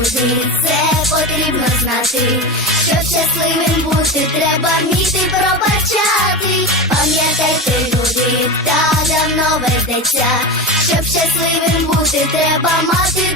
люди, це потрібно знати. Щоб щасливим бути, треба вміти пробачати. Пам'ятайте, люди, та давно ведеться. Щоб щасливим бути, треба мати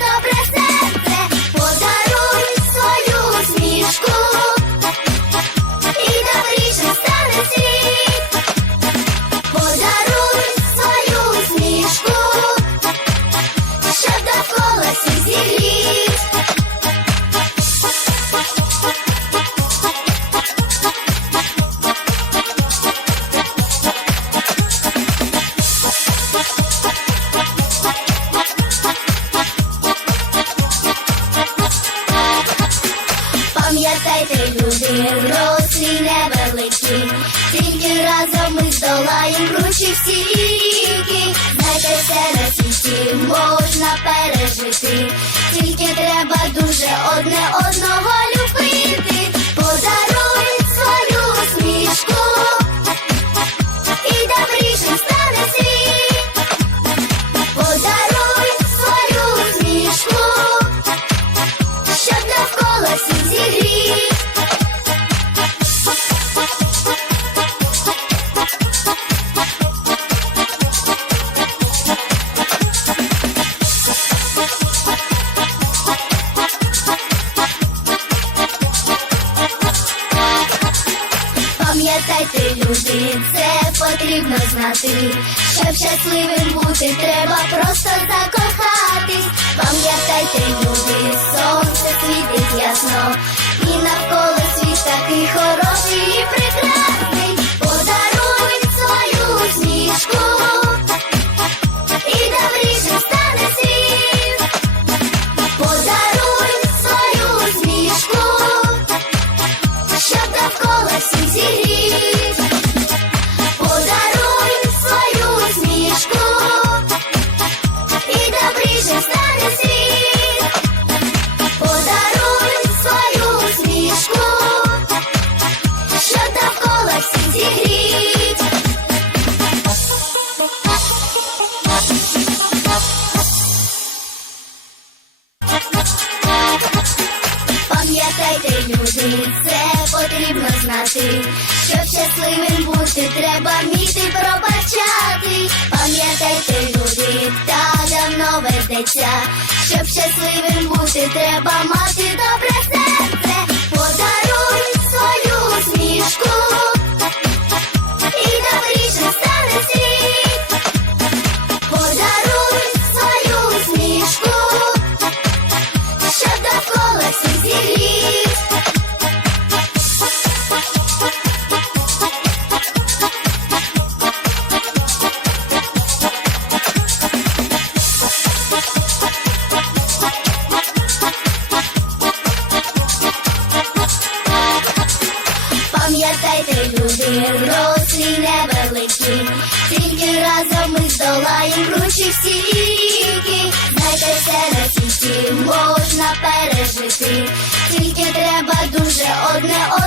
Пам'ятайте, рослі тільки разом ми здолаємо кручі всі ріки. Знайте, на світі можна пережити, тільки треба дуже одне Пам'ятайте, люди, це потрібно знати. Щоб щасливим бути, треба люди, це потрібно знати. Щоб щасливим бути, треба вміти пробачати. Пам'ятайте, люди, та давно ведеться. Щоб щасливим бути, треба мати добре серце. Пам'ятайте, люди, рослі невеликі, тільки разом ми здолаємо кручі всі ріки. Знайте, все на можна пережити, тільки треба дуже одне одного